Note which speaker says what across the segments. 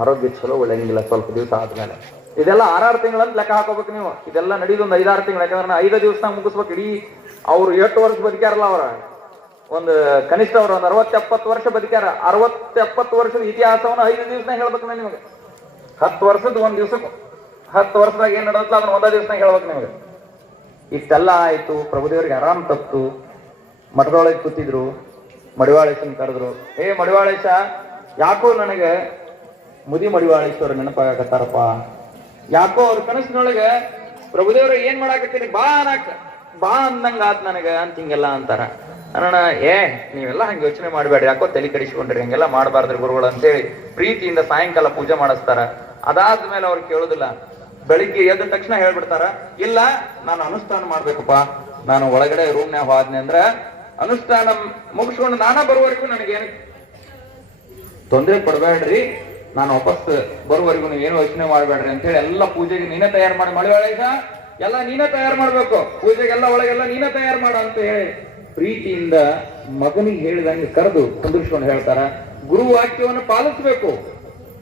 Speaker 1: ಆರೋಗ್ಯ ಚಲೋ ಉಳಿಯಂಗಿಲ್ಲ ಸ್ವಲ್ಪ ದಿವಸ ಆದ್ಮೇಲೆ. ಇದೆಲ್ಲ ಆರಾರು ತಿಂಗಳಂತ ಲೆಕ್ಕ ಹಾಕೋಬೇಕು ನೀವು. ಇದೆಲ್ಲ ನಡೀದು ಒಂದು ಐದಾರು ತಿಂಗಳು. ಯಾಕಂದ್ರೆ ಐದು ದಿವಸ ಮುಗಿಸ್ಬೇಕು. ಇಡೀ ಅವ್ರು ಎಷ್ಟು ವರ್ಷ ಬದುಕ್ಯಾರಲ್ಲ ಅವ್ರ. ಒಂದು ಕನಿಷ್ಠ ಅವ್ರ ಒಂದು ಅರವತ್ತೆಪ್ಪತ್ತು ವರ್ಷ ಬದುಕ್ಯಾರ. ಅರವತ್ತೆಪ್ಪತ್ತು ವರ್ಷದ ಇತಿಹಾಸವನ್ನು ಐದು ದಿವಸನಾಗ ಹೇಳ್ಬೇಕು ನಾನು ನಿಮಗೆ. ಹತ್ತು ವರ್ಷದ ಒಂದು ದಿವ್ಸಕ್ಕೆ. ಹತ್ತು ವರ್ಷದಾಗ ಏನ್ ನಡೆದಲ್ಲ ಅದನ್ನ ಒಂದೇ ದಿವಸನಾಗ ಹೇಳ್ಬೇಕು ನಿಮಗೆ. ಇಷ್ಟೆಲ್ಲ ಆಯ್ತು. ಪ್ರಭುದೇವರಿಗೆ ಆರಾಮ್ ತಪ್ಪು ಮಠದೊಳಗೆ ಕೂತಿದ್ರು. ಮಡಿವಾಳೇಶನ್ ಕರೆದ್ರು. ಏ ಮಡಿವಾಳೇಶ, ಯಾಕೋ ನನಗೆ ಮುದಿ ಮಡಿವಾಳೇಶ್ವರ ನೆನಪಾಗತ್ತಾರಪ್ಪ ಯಾಕೋ ಅವ್ರ ಕನಸಿನೊಳಗೆ ಪ್ರಭುದೇವ್ರ ಏನ್ ಮಾಡಾಕತ್ತೀರಿ? ಬಾ ಅನ್ನಕ್, ಬಾ ಅಂದಂಗ ಆತ್ ನನಗ ಅಂತ ಹಿಂಗೆಲ್ಲ ಅಂತಾರ. ಅಣ್ಣ ಏ, ನೀವೆಲ್ಲ ಹಂಗೆ ಯೋಚನೆ ಮಾಡಬೇಡ್ರಿ. ಯಾಕೋ ತಲೆ ಕಡಿಸ್ಕೊಂಡ್ರಿ. ಹಂಗೆಲ್ಲ ಮಾಡಬಾರ್ದ್ರಿ ಗುರುಗಳು ಅಂತೇಳಿ ಪ್ರೀತಿಯಿಂದ ಸಾಯಂಕಾಲ ಪೂಜೆ ಮಾಡಿಸ್ತಾರ. ಅದಾದ್ಮೇಲೆ ಅವ್ರು ಕೇಳೋದಿಲ್ಲ. ಬೆಳಿಗ್ಗೆ ಎದ್ದ ತಕ್ಷಣ ಹೇಳ್ಬಿಡ್ತಾರ, ಇಲ್ಲ, ನಾನು ಅನುಷ್ಠಾನ ಮಾಡ್ಬೇಕಪ್ಪ. ನಾನು ಒಳಗಡೆ ರೂಮ್ನ್ಯಾಗ ಹೋದ್ನೆ ಅಂದ್ರ ಅನುಷ್ಠಾನ ಮುಗಿಸ್ಕೊಂಡು ನಾನ ಬರುವವರೆಗೂ ನನಗೇನು ತೊಂದರೆ ಪಡಬೇಡ್ರಿ ನಾನು ವಾಪಸ್ ಬರುವವರೆಗೂ ನೀವು ಏನು ಯೋಚನೆ ಮಾಡಬೇಡ್ರಿ ಅಂತ ಹೇಳಿ ಎಲ್ಲ ಪೂಜೆಗೆ ನೀನೇ ತಯಾರು ಮಾಡಿ ಈಗ ಎಲ್ಲ ನೀನೇ ತಯಾರು ಮಾಡ್ಬೇಕು. ಪೂಜೆಗೆಲ್ಲ ಒಳಗೆಲ್ಲ ನೀನೇ ತಯಾರು ಮಾಡು ಅಂತ ಹೇಳಿ ಪ್ರೀತಿಯಿಂದ ಮಗನಿಗೆ ಹೇಳಿದಂಗೆ ಕರೆದು ಕುಂದಿರ್ಸ್ಕೊಂಡು ಹೇಳ್ತಾರ, ಗುರು ವಾಕ್ಯವನ್ನು ಪಾಲಿಸ್ಬೇಕು.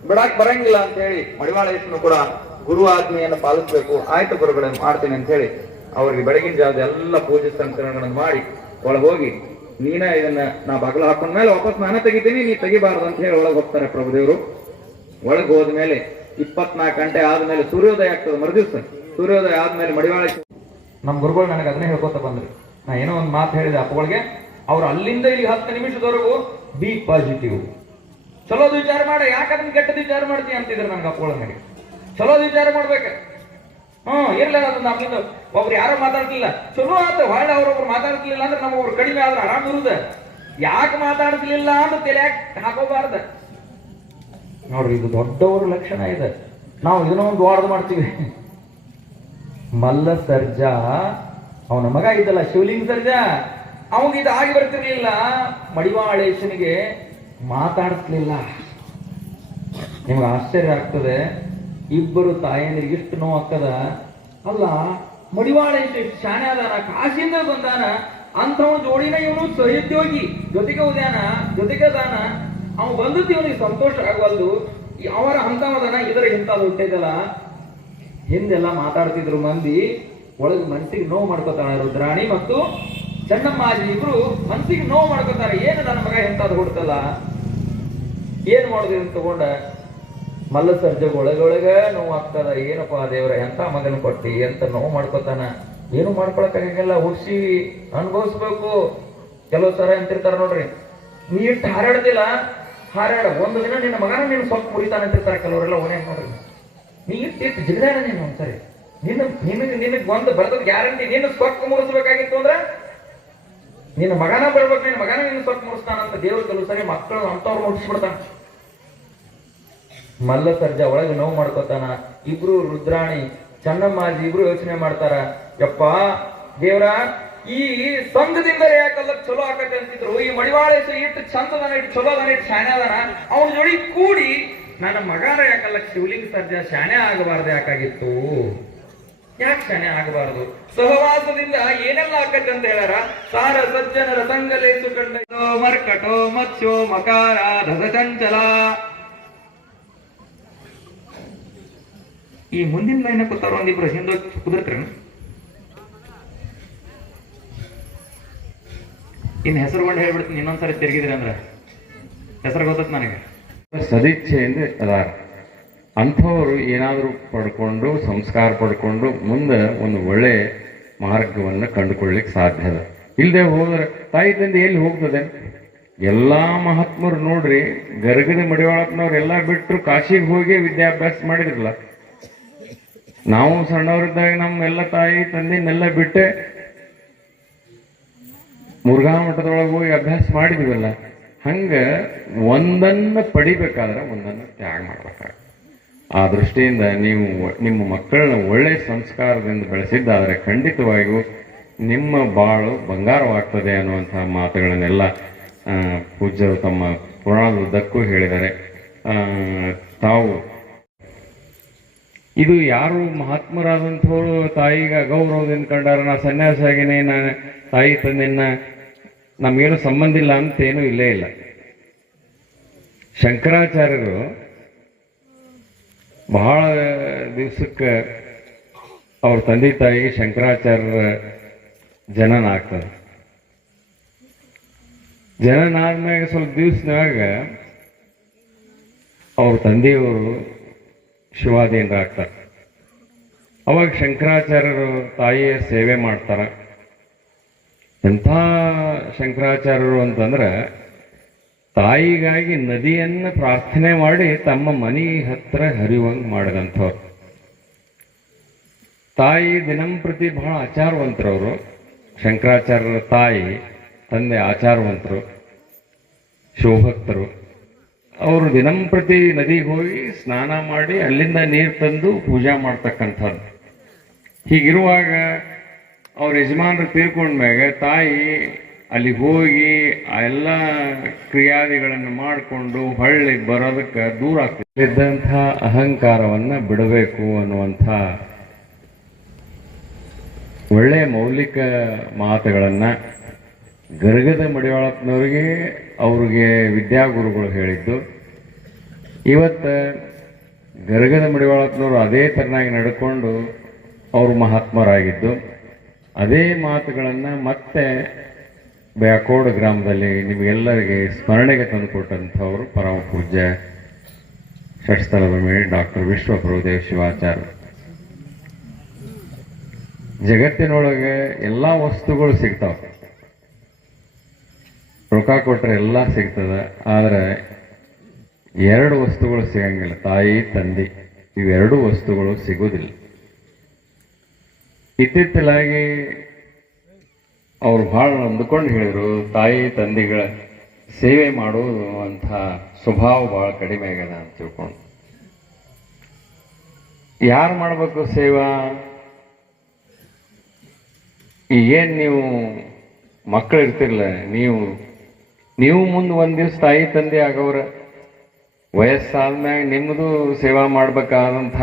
Speaker 1: ಬಿಡಾಕ್ ಬರಂಗಿಲ್ಲ ಅಂತ ಹೇಳಿ ಮಡಿವಾಳೇಶನು ಕೂಡ ಗುರು ಆಜ್ಞೆಯನ್ನು ಪಾಲಿಸ್ಬೇಕು. ಆಯ್ತು ಗುರುಗಳನ್ನು ಮಾಡ್ತೀನಿ ಅಂತ ಹೇಳಿ ಅವ್ರಿಗೆ ಬೆಳಗಿನ ಜಾವದ ಎಲ್ಲ ಪೂಜೆ ಸಂಕರಣಗಳನ್ನು ಮಾಡಿ ಒಳಗೆ ಹೋಗಿ ನೀನ ಇದನ್ನ ನಾ ಬಾಗಿಲು ಹಾಕೊಂಡ್ಮೇಲೆ ವಾಪಸ್ ನಾನೇ ತೆಗಿತೀನಿ, ನೀ ತೆಗಿಬಾರ್ದು ಅಂತ ಹೇಳಿ ಒಳಗೆ ಹೋಗ್ತಾರೆ ಪ್ರಭುದೇವರು. ಒಳಗೆ ಹೋದ್ಮೇಲೆ ಇಪ್ಪತ್ನಾಲ್ಕು ಗಂಟೆ ಆದ್ಮೇಲೆ ಸೂರ್ಯೋದಯ ಆಗ್ತದೆ ಮರುದಿವ್ಸ. ಸೂರ್ಯೋದಯ ಆದ್ಮೇಲೆ ಮಡಿವಾಳ ನಮ್ಮ ಗುರುಗಳು ನನಗೆ ಅದನ್ನೇ ಹೇಳ್ಕೊತ ಬಂದ್ರು. ನಾ ಏನೋ ಒಂದು ಮಾತು ಹೇಳಿದೆ ಅಪ್ಪಗಳಿಗೆ ಅವ್ರು ಅಲ್ಲಿಂದ ಇಲ್ಲಿ ಹತ್ತು ನಿಮಿಷದವರೆಗೂ ಬಿ ಪಾಸಿಟಿವ್ ಚಲೋದು ವಿಚಾರ ಮಾಡಿ, ಯಾಕೆ ಅದನ್ನ ಕೆಟ್ಟದ ವಿಚಾರ ಮಾಡ್ತೀನಿ ಅಂತಿದ್ರು ನನಗೆ ಅಪ್ಪಗಳ ನನಗೆ. ಚಲೋದು ವಿಚಾರ ಮಾಡ್ಬೇಕು. ಹ್ಮ್ ಇರ್ಲಿಲ್ಲ ಅದನ್ನ ನಮ್ಮಿಂದ ಒಬ್ರು ಯಾರೋ ಮಾತಾಡ್ತಿಲ್ಲ. ಚಲೋ ಆತ, ಹೊಳ್ಳ ಅವ್ರೊಬ್ರು ಮಾತಾಡ್ತಿಲ್ಲ ಅಂದ್ರೆ ನಮ್ಮೊಬ್ರು ಕಡಿಮೆ ಆದ್ರೆ ಆರಾಮ್ ಇರುದ. ಯಾಕೆ ಮಾತಾಡ್ತಿರ್ಲಿಲ್ಲ ಅಂತ ತಲೆ ಹಾಕೋಬಾರ್ದ. ನೋಡ್ರಿ, ಇದು ದೊಡ್ಡವರ ಲಕ್ಷಣ ಇದೆ. ನಾವು ಇದನ್ನ ಒಂದು ವಾರದ ಮಾಡ್ತೀವಿ. ಮಲ್ಲ ಸರ್ಜಾ, ಅವನ ಮಗ ಇದ್ದಲ್ಲ, ಶಿವಲಿಂಗ ಸರ್ಜಾ ಅವನಿಗೆ ಇದು ಆಗಿ ಬರ್ತಿರ್ಲಿಲ್ಲ. ಮಡಿವಾಳೇಶನಿಗೆ ಮಾತಾಡಿಸ್ಲಿಲ್ಲ. ನಿಮ್ಗೆ ಆಶ್ಚರ್ಯ ಆಗ್ತದೆ, ಇಬ್ಬರು ತಾಯಂದಿರಿಗೆ ಇಷ್ಟು ನೋವು ಆಗ್ತದ? ಅಲ್ಲ, ಮಡಿವಾಳೇಶ ಶಾಣೆ ಅದಾನ, ಕಾಶಿಯಿಂದ ಬಂದಾನ ಅಂಥವ ಜೋಡಿನ ಇವನು ಸಹೋದ್ಯೋಗಿ, ಜೊತೆಗೆ ಉದ್ಯಾನ, ಜೊತೆಗೆ ಅದಾನ. ಅವ ಬಂದದ್ದು ಇವನಿಗೆ ಸಂತೋಷ ಆಗವಲ್ದು. ಅವರ ಹಂತವದನ ಇದರ ಹಿಂತ ಹುಟ್ಟೈತಲ್ಲ ಹಿಂದೆಲ್ಲ ಮಾತಾಡ್ತಿದ್ರು ಮಂದಿ. ಒಳಗೆ ಮನ್ಸಿಗೆ ನೋವು ಮಾಡ್ಕೋತಾಳೆ ರುದ್ರಾಣಿ ಮತ್ತು ಚೆನ್ನಮ್ಮಾಜಿ ಇಬ್ರು ಮನ್ಸಿಗೆ ನೋವು ಮಾಡ್ಕೋತಾರೆ. ಏನು ನನ್ನ ಮಗ ಎಂಥದ್ದು ಹುಡ್ತಲ್ಲ ಏನ್ ಮಾಡುದು ಅಂತ ತಗೊಂಡ? ಮಲ್ಲ ಸರ್ಜಗ ಒಳಗೊಳಗ ನೋವು ಆಗ್ತದ. ಏನಪ್ಪಾ ದೇವ್ರ ಎಂತ ಮಗನ ಕೊಟ್ಟಿ? ಎಂತ ನೋವು ಮಾಡ್ಕೋತಾನ? ಏನು ಮಾಡ್ಕೊಳಕ್ಕಾಗಲ್ಲ ಹುಡ್ಸಿ ಅನುಭವಿಸ್ಬೇಕು. ಕೆಲವು ಸರ ಅಂತಿರ್ತಾರ ನೋಡ್ರಿ. ನೀ ಇಟ್ಟು ಹಾರಾಡ್ದಿಲ್ಲ ಹಾರಾಡ ಒಂದು ದಿನ ನಿನ್ನ ಮಗನ ನೀನು ಸ್ವಲ್ಪ ಕುಡಿತಾನೆ ಅಂತ ಇರ್ತಾರೆ ಕೆಲವರೆಲ್ಲ ಓನೇ ನೋಡ್ರಿ ನೀ ಇಟ್ಟು ಇಟ್ಟು ಜಿಗದಾಡ ನೀನು ಒಂದ್ಸರಿ. ನಿನ್ನ, ನಿನಗೆ ನಿನಗೆ ಒಂದು ಬರ್ತದ ಗ್ಯಾರಂಟಿ ನೀನು ಸ್ವಕ್ ಮುರಿಸ್ಬೇಕಾಗಿತ್ತು ಅಂದ್ರೆ ನಿನ್ನ ಮಗನ ಬರ್ಬೇಕು ನಿನ್ನ ಮಗನ ನಿನ್ನ ಸ್ವಕ್ ಮುರಿಸ್ತಾನಂತ ದೇವ್ರ ಕೆಲವು ಸರಿ ಮಕ್ಕಳು ಅಂತವ್ರು ಮುಗಿಸ್ಬಿಡ್ತಾನ ಮಲ್ಲ ಸರ್ಜ ಒಳಗೆ ನೋವು ಮಾಡ್ಕೋತಾನ, ಇಬ್ರು ರುದ್ರಾಣಿ, ಚನ್ನಮ್ಮಾಜಿ ಇಬ್ರು ಯೋಚನೆ ಮಾಡ್ತಾರ, ಯಪ್ಪ, ದೇವ್ರ ಈ ಸಂಘದಿಂದ ಯಾಕಲ್ಲ ಚಲೋ ಆಕತ್ತೆ ಅಂತಿದ್ರು. ಈ ಮಡಿವಾಳೇಶ ಇಟ್ಟು ಚಂದದನ ಇಟ್ಟು ಚಲೋ ಅದನ ಇಟ್ಟು ಶಾಣೆ ಅದನ ಅವನ ಜೋಡಿ ಕೂಡಿ ನನ್ನ ಮಗನ ಯಾಕಲ್ಲ ಶಿವಲಿಂಗ ಸರ್ಜ ಶಾಣೆ ಆಗಬಾರ್ದು ಯಾಕಾಗಿತ್ತು? ಯಾಕೆ ಶಾಣೆ ಆಗಬಾರದು? ಸಹವಾಸದಿಂದ ಏನೆಲ್ಲ ಆಕತ್ತೆ ಅಂತ ಹೇಳಾರ ಸಾರ ಸಜ್ಜನರ ಸಂಗಲೇಸು ಕಂಡ ಮರ್ಕಟೋ ಮತ್ಸ್ಯೋ ಮಕಾರ ರಸ ಚಂಚಲ. ಈ ಮುಂದಿನ ಲೈನ್ ಕೂತಾರ ಒಂದಿಬ್ರು ಹಿಂದೆ ಕುದುರ್ತಾರ ಇನ್ ಹೆಸರು ಕೊಂಡು ಹೇಳ್ಬಿಡ್ತೀನಿ, ಇನ್ನೊಂದ್ಸರಿ ತಿರುಗಿದ್ರಿ ಅಂದ್ರೆ. ಹೆಸರು ಗೊತ್ತ ನನಗೆ.
Speaker 2: ಸದಿಚ್ಛೆಯಿಂದ ಅದಾರ. ಅಂಥವರು ಏನಾದರೂ ಪಡ್ಕೊಂಡು, ಸಂಸ್ಕಾರ ಪಡ್ಕೊಂಡು, ಮುಂದೆ ಒಂದು ಒಳ್ಳೆ ಮಾರ್ಗವನ್ನು ಕಂಡುಕೊಳ್ಳಿಕ್ಕೆ ಸಾಧ್ಯ ಅದ. ಇಲ್ಲದೆ ಹೋದ್ರೆ, ತಾಯಿ ತಂದೆ ಎಲ್ಲಿ ಹೋಗ್ತದೆ? ಎಲ್ಲಾ ಮಹಾತ್ಮರು ನೋಡ್ರಿ ಗರ್ಗದ ಮಡಿವಾಳಪ್ಪನವ್ರು ಎಲ್ಲ ಬಿಟ್ಟರು ಕಾಶಿಗೆ ಹೋಗಿ ವಿದ್ಯಾಭ್ಯಾಸ ಮಾಡಿದ್ರಲ್ಲ. ನಾವು ಸಣ್ಣವರಿದ್ದಾಗ ನಮ್ಮೆಲ್ಲ ತಾಯಿ ತಂದೆನೆಲ್ಲ ಬಿಟ್ಟೆ ಮುರುಘಾ ಮಠದೊಳಗೆ ಹೋಗಿ ಅಭ್ಯಾಸ ಮಾಡಿದಿವಲ್ಲ, ಹಂಗೆ ಒಂದನ್ನು ಪಡಿಬೇಕಾದ್ರೆ ಒಂದನ್ನು ತ್ಯಾಗ ಮಾಡ್ಬೇಕಾಗ ಆ ದೃಷ್ಟಿಯಿಂದ ನೀವು ನಿಮ್ಮ ಮಕ್ಕಳನ್ನ ಒಳ್ಳೆ ಸಂಸ್ಕಾರದಿಂದ ಬೆಳೆಸಿದ್ದಾದರೆ ಖಂಡಿತವಾಗಿಯೂ ನಿಮ್ಮ ಬಾಳು ಬಂಗಾರವಾಗ್ತದೆ ಅನ್ನುವಂಥ ಮಾತುಗಳನ್ನೆಲ್ಲ ಪೂಜ್ಯರು ತಮ್ಮ ಪುರಾಣದುದ್ದಕ್ಕೂ ಹೇಳಿದ್ದಾರೆ. ತಾವು ಇದು ಯಾರು ಮಹಾತ್ಮರಾದಂಥವರು ತಾಯಿಗೆ ಗೌರವದಿಂದ ಕಂಡಾರ? ನಾ ಸನ್ಯಾಸ ಆಗಿನೇ ನಾನು ತಾಯಿ ತಂದೆಯನ್ನ ನಮಗೇನು ಸಂಬಂಧ ಇಲ್ಲ ಅಂತ ಏನೂ ಇಲ್ಲೇ ಇಲ್ಲ. ಶಂಕರಾಚಾರ್ಯರು ಬಹಳ ದಿವಸಕ್ಕೆ ಅವ್ರ ತಂದೆ ತಾಯಿಗೆ ಶಂಕರಾಚಾರ್ಯರ ಜನನ ಆಗ್ತದೆ. ಜನನ ಆದ್ಮ್ಯಾಗ ಸ್ವಲ್ಪ ದಿವಸನಾಗ ಅವ್ರ ತಂದೆಯವರು ಶಿವಾಧೀನರಾಗ್ತಾರೆ ಅವಾಗ ಶಂಕರಾಚಾರ್ಯರು ತಾಯಿಯ ಸೇವೆ ಮಾಡ್ತಾರ. ಎಂಥ ಶಂಕರಾಚಾರ್ಯರು ಅಂತಂದ್ರೆ ತಾಯಿಗಾಗಿ ನದಿಯನ್ನು ಪ್ರಾರ್ಥನೆ ಮಾಡಿ ತಮ್ಮ ಮನೆ ಹತ್ರ ಹರಿವಂಗೆ ಮಾಡಿದಂಥವ್ರು. ತಾಯಿ ದಿನಂಪ್ರತಿ ಬಹಳ ಆಚಾರವಂತರವರು. ಶಂಕರಾಚಾರ್ಯರ ತಾಯಿ, ತಂದೆ ಆಚಾರವಂತರು ಶಿವಭಕ್ತರು ಅವರು ದಿನಂಪ್ರತಿ ನದಿಗೆ ಹೋಗಿ ಸ್ನಾನ ಮಾಡಿ ಅಲ್ಲಿಂದ ನೀರು ತಂದು ಪೂಜಾ ಮಾಡ್ತಕ್ಕಂಥದ್ದು ಹೀಗಿರುವಾಗ ಅವ್ರ ಯಜಮಾನರು ತೀರ್ಕೊಂಡ್ಮ್ಯಾಗ ತಾಯಿ ಅಲ್ಲಿ ಹೋಗಿ ಆ ಎಲ್ಲ ಕ್ರಿಯಾದಿಗಳನ್ನು ಮಾಡಿಕೊಂಡು ಹೊಳ್ಳಿ ಬರೋದಕ್ಕೆ ದೂರ ಆಗ್ತದೆ ಇದ್ದಂಥ ಅಹಂಕಾರವನ್ನು ಬಿಡಬೇಕು ಅನ್ನುವಂಥ ಒಳ್ಳೆಯ ಮೌಲಿಕ ಮಾತುಗಳನ್ನು ಗರ್ಗದ ಮಡಿವಾಳಪ್ಪನವ್ರಿಗೆ ಅವ್ರಿಗೆ ವಿದ್ಯಾಗುರುಗಳು ಹೇಳಿದ್ದು. ಇವತ್ತು ಗರ್ಗದ ಮಡಿವಾಳಪ್ಪನವರು ಅದೇ ತರನಾಗಿ ನಡ್ಕೊಂಡು ಅವರು ಮಹಾತ್ಮರಾಗಿದ್ದು. ಅದೇ ಮಾತುಗಳನ್ನು ಮತ್ತೆ ಬ್ಯಾಕೋಡ್ ಗ್ರಾಮದಲ್ಲಿ ನಿಮಗೆಲ್ಲರಿಗೆ ಸ್ಮರಣೆಗೆ ತಂದುಕೊಟ್ಟಂಥವರು ಪರಮ ಪೂಜ್ಯ ಷಟ್ಸ್ಥಳದ ಮೇಲೆ ಡಾಕ್ಟರ್ ವಿಶ್ವಪ್ರಭುದೇವ್ ಶಿವಾಚಾರ್ಯ. ಜಗತ್ತಿನೊಳಗೆ ಎಲ್ಲ ವಸ್ತುಗಳು ಸಿಗ್ತಾವೆ. ರೊಕ್ಕ ಕೊಟ್ರೆ ಎಲ್ಲ ಸಿಗ್ತದೆ, ಆದರೆ ಎರಡು ವಸ್ತುಗಳು ಸಿಗಂಗಿಲ್ಲ. ತಾಯಿ, ತಂದೆ, ಇವೆರಡು ವಸ್ತುಗಳು ಸಿಗೋದಿಲ್ಲ. ಇತ್ತಿತ್ತಲಾಗಿ ಅವ್ರು ಭಾಳ ಅಂದುಕೊಂಡು ಹೇಳಿದರು, ತಾಯಿ, ತಂದೆಗಳ ಸೇವೆ ಮಾಡೋದು ಅಂತ ಸ್ವಭಾವ ಭಾಳ ಕಡಿಮೆ ಆಗ್ಯದ ಅಂತ ತಿಳ್ಕೊಂಡು. ಯಾರು ಮಾಡಬೇಕು ಸೇವಾ? ಏನು ನೀವು ಮಕ್ಕಳು ಇರ್ತಿರಲ್ಲ ನೀವು ನೀವು ಮುಂದೆ ಒಂದು ದಿವ್ಸ ತಾಯಿ, ತಂದೆ ಆಗೋರ ವಯಸ್ಸಾದ್ಮ್ಯಾಗ ನಿಮ್ಮದು ಸೇವಾ ಮಾಡ್ಬೇಕಾದಂಥ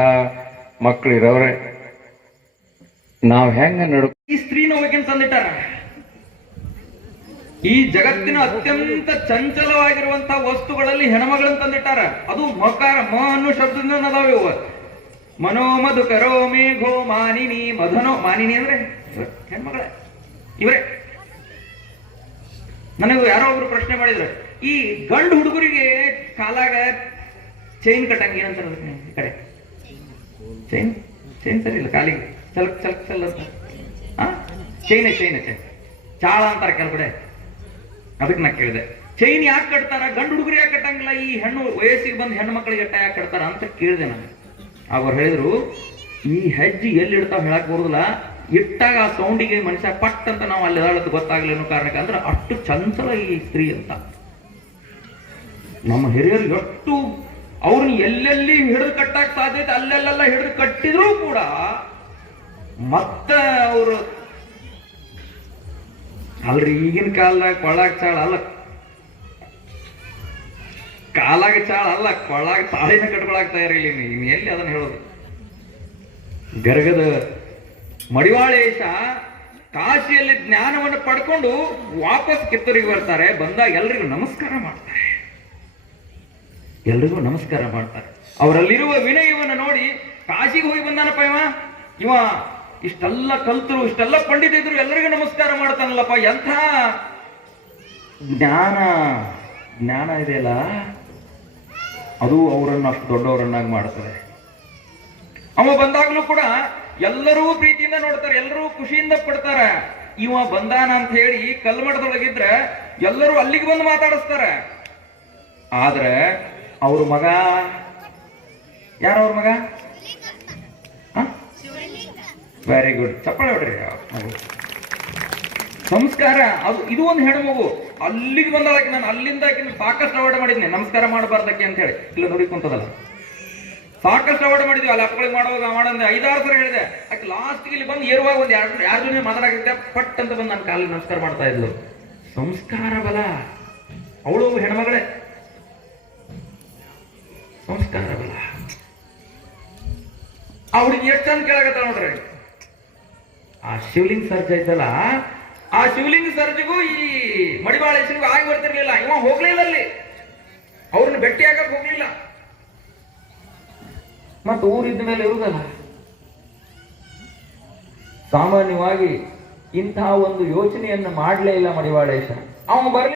Speaker 2: ಮಕ್ಕಳು ಇರೋವ್ರೆ. ನಾವು ಹೆಂಗ ನಡ್
Speaker 1: ಈ ಸ್ತ್ರೀ ಹೋಗಿನ ತಂದಿಟ್ಟಾರ? ಈ ಜಗತ್ತಿನ ಅತ್ಯಂತ ಚಂಚಲವಾಗಿರುವಂತಹ ವಸ್ತುಗಳಲ್ಲಿ ಹೆಣ್ಮಗಳನ್ನ ತಂದಿಟ್ಟಾರ. ಅದು ಮಕಾರ, ಮ ಅನ್ನೋ ಶಬ್ದದಿಂದ ಅದಾವ ಮನೋ ಮಧು ಕರೋ ಮೇಘೋ ಮಾನಿನಿ, ಮಧನೋ ಮಾನಿನಿ ಅಂದ್ರೆ ಹೆಣ್ಮಗಳ. ಇವರೇ. ನನಗೆ ಯಾರೋ ಒಬ್ರು ಪ್ರಶ್ನೆ ಮಾಡಿದ್ರು. ಈ ಗಂಡು ಹುಡುಗರಿಗೆ ಕಾಲಾಗ ಚೈನ್ ಕಟ್ಟಂಗ ಏನಂತಾರೆ ಕಡೆ. ಚೈನ್ ಚೈನ್ ಸರಿ ಇಲ್ಲ ಕಾಲಿಗೆ ಚಲಕ್ ಚಲಕ್ ಚಲ್ ಚೈನ್ ಚೈನ್ ಚೈನ್ ಚಾಳ ಅಂತಾರೆ ಕಡೆ ಅದಕ್ಕೆ ನಾ ಕೇಳಿದೆ. ಚೈನ್ ಯಾಕೆ ಕಟ್ತಾರ? ಗಂಡು ಹುಡುಗರು ಯಾಕೆ ಕಟ್ಟಂಗಿಲ್ಲ? ಈ ಹೆಣ್ಣು ವಯಸ್ಸಿಗೆ ಬಂದು ಹೆಣ್ಣು ಮಕ್ಕಳಿಗೆ ಅಟ್ಟ ಯಾಕೆ ಕಟ್ತಾರ ಅಂತ ಕೇಳಿದೆ ನಾನು. ಅವ್ರು ಹೇಳಿದ್ರು, ಈ ಹೆಜ್ಜೆ ಎಲ್ಲಿ ಇಡ್ತಾವ ಹೇಳಕ್ ಬರುದಿಲ್ಲ. ಇಟ್ಟಾಗ ಆ ಸೌಂಡಿಗೆ ಮನುಷ್ಯ ಪಟ್ ಅಂತ ನಾವು ಅಲ್ಲಿ ಹೇಳೋದು ಗೊತ್ತಾಗ್ಲಿ ಅನ್ನೋ ಕಾರಣಕ್ಕೆ. ಅಂದ್ರೆ ಅಷ್ಟು ಚಂಚಲ ಈ ಸ್ತ್ರೀ ಅಂತ. ನಮ್ಮ ಹಿರಿಯರು ಎಷ್ಟು ಅವ್ರನ್ನ ಎಲ್ಲೆಲ್ಲಿ ಹಿಡಿದು ಕಟ್ಟಕ್ಕೆ ಸಾಧ್ಯತೆ ಅಲ್ಲೆಲ್ಲೆಲ್ಲ ಹಿಡಿದು ಕಟ್ಟಿದ್ರೂ ಕೂಡ ಮತ್ತ ಅವರು ಅಲ್ರಿ ಈಗಿನ ಕಾಲದಾಗ ಕೊಳ್ಳಾಗ ಚಾಳ ಅಲ್ಲ. ಕಾಲಾಗ ಚಾಳ ಅಲ್ಲ, ಕೊಳ್ಳಾಗ ತಾಳಿನ ಕಟ್ಕೊಳಕ್ ತಯಾರಿಲ್ಲ ನೀನು ಎಲ್ಲಿ ಅದನ್ನ ಹೇಳೋದು? ಗರ್ಗದ ಮಡಿವಾಳೇಶ ಕಾಶಿಯಲ್ಲಿ ಜ್ಞಾನವನ್ನು ಪಡ್ಕೊಂಡು ವಾಪಸ್ ಕಿತ್ತೂರಿಗೆ ಬರ್ತಾರೆ, ಬಂದಾಗ ಎಲ್ರಿಗೂ ನಮಸ್ಕಾರ ಮಾಡ್ತಾರೆ. ಎಲ್ರಿಗೂ ನಮಸ್ಕಾರ ಮಾಡ್ತಾರೆ. ಅವರಲ್ಲಿರುವ ವಿನಯವನ್ನು ನೋಡಿ ಕಾಶಿಗೆ ಹೋಗಿ ಬಂದಾನಪ್ಪ ಇವ? ಇವ ಇಷ್ಟೆಲ್ಲ ಕಲ್ತರು ಇಷ್ಟೆಲ್ಲ ಪಂಡಿತ ಇದ್ರು ಎಲ್ಲರಿಗೂ ನಮಸ್ಕಾರ ಮಾಡ್ತಾನಲ್ಲಪ್ಪ, ಎಂಥ ಜ್ಞಾನ ಜ್ಞಾನ ಇದೆಯಲ್ಲ? ಅದು ಅವರನ್ನು ಅಷ್ಟು ದೊಡ್ಡವರನ್ನಾಗಿ ಮಾಡ್ತಾರೆ ಅವ ಬಂದಾಗ್ಲೂ ಕೂಡ ಎಲ್ಲರೂ ಪ್ರೀತಿಯಿಂದ ನೋಡ್ತಾರೆ, ಎಲ್ಲರೂ ಖುಷಿಯಿಂದ ಪಡ್ತಾರೆ. ಇವ ಬಂದಾನ ಅಂತ ಹೇಳಿ ಕಲ್ಮಠದೊಳಗಿದ್ರೆ ಎಲ್ಲರೂ ಅಲ್ಲಿಗೆ ಬಂದು ಮಾತಾಡಿಸ್ತಾರೆ. ಆದ್ರೆ ಅವ್ರ ಮಗ, ಯಾರವ್ರ ಮಗ? ವೆರಿ ಗುಡ್ ಚಪ್ಪಾಳೆ ಮಗು. ಸಂಸ್ಕಾರ ಅದು, ಇದು ಒಂದು ಹೆಣ್ಣು ಮಗು. ಅಲ್ಲಿಗೆ ಬಂದಾಗ ನಾನು ಅಲ್ಲಿಂದ ಸಾಕಷ್ಟು ಅವಾರ್ಡ್ ಮಾಡಿದ್ನಿ. ನಮಸ್ಕಾರ ಮಾಡಬಾರ್ದಕ್ಕೆ ಅಂತ ಹೇಳಿ. ಇಲ್ಲ, ನೋಡಿ ಕುಂತದಲ್ಲ. ಸಾಕಷ್ಟು ಅವಾರ್ಡ್ ಮಾಡಿದ್ವಿ. ಅಲ್ಲಿ ಅಪ್ಪಗಳಿಗೆ ಮಾಡುವಾಗ ಮಾಡಂದೆ ಐದಾರು ಸರ ಹೇಳಿದೆ. ಅಕ್ಕ ಲಾಸ್ಟ್ ಇಲ್ಲಿ ಬಂದು ಏರುವಾಗ ಒಂದು ಎರಡು ಯಾರು ಜೊತೆ ಮಾತಾಡಿದ್ದೆ ಪಟ್ ಅಂತ ಬಂದು ನನ್ನ ಕಾಲಿಗೆ ನಮಸ್ಕಾರ ಮಾಡ್ತಾ ಇದ್ಲು. ಸಂಸ್ಕಾರ ಬಲ. ಅವಳು ಹೆಣ್ಮಗಳೇ ಸಂಸ್ಕಾರ ಬಲ. ಅವಳಿಗೆ ಎಷ್ಟು ಅಂತ ಕೇಳಾಗತ್ತ ನೋಡ್ರಿ? ಆ ಶಿವಲಿಂಗ ಸರ್ಜ್ ಐತಲ್ಲ, ಆ ಶಿವಲಿಂಗ ಸರ್ಜಿಗೂ ಈ ಮಡಿವಾಳೇಶನಿಗೂ ಆಗಿ ಬರ್ತಿರ್ಲಿಲ್ಲ. ಇವ ಹೋಗ್ಲಿಲ್ಲ ಅಲ್ಲಿ. ಅವ್ರನ್ನ ಭೇಟಿಯಾಗಕ್ ಹೋಗ್ಲಿಲ್ಲ. ಮತ್ತು ಊರಿದ್ದ ಮೇಲೆ ಇರುದಲ್ಲ, ಸಾಮಾನ್ಯವಾಗಿ ಇಂತಹ ಒಂದು ಯೋಚನೆಯನ್ನು ಮಾಡಲೇ ಇಲ್ಲ ಮಡಿವಾಳೇಶ. ಅವನು ಬರಲಿ